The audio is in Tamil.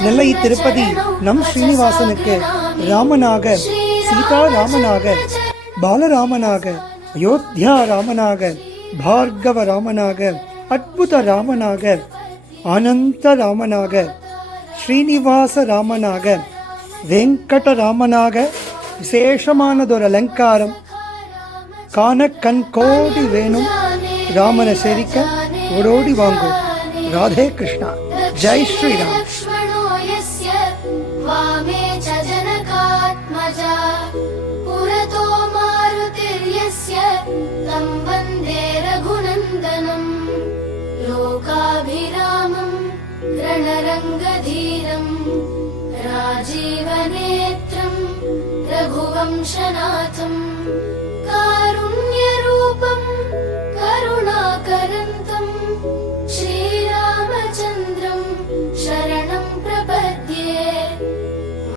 நெல்லை திருப்பதி நம் ஸ்ரீனிவாசனுக்கு ராமனாக, சீதா ராமனாக, பாலராமனாக, அயோத்தியா ராமனாக, பார்கவ ராமனாக, அத்புத ராமனாக, அனந்த ராமனாக, ஸ்ரீனிவாச ராமனாக, வெங்கட ராமனாக விசேஷமானதொரு அலங்காரம் காண கண் கோடி வேணும். ராமனை சேவிக்க ஓடோடி வாங்கோ. ராதே கிருஷ்ணா. ஜெய் ஸ்ரீராம். लोकाभिरामं रणरङ्गधीरं राजीवनेत्रं रघुवंशनाथं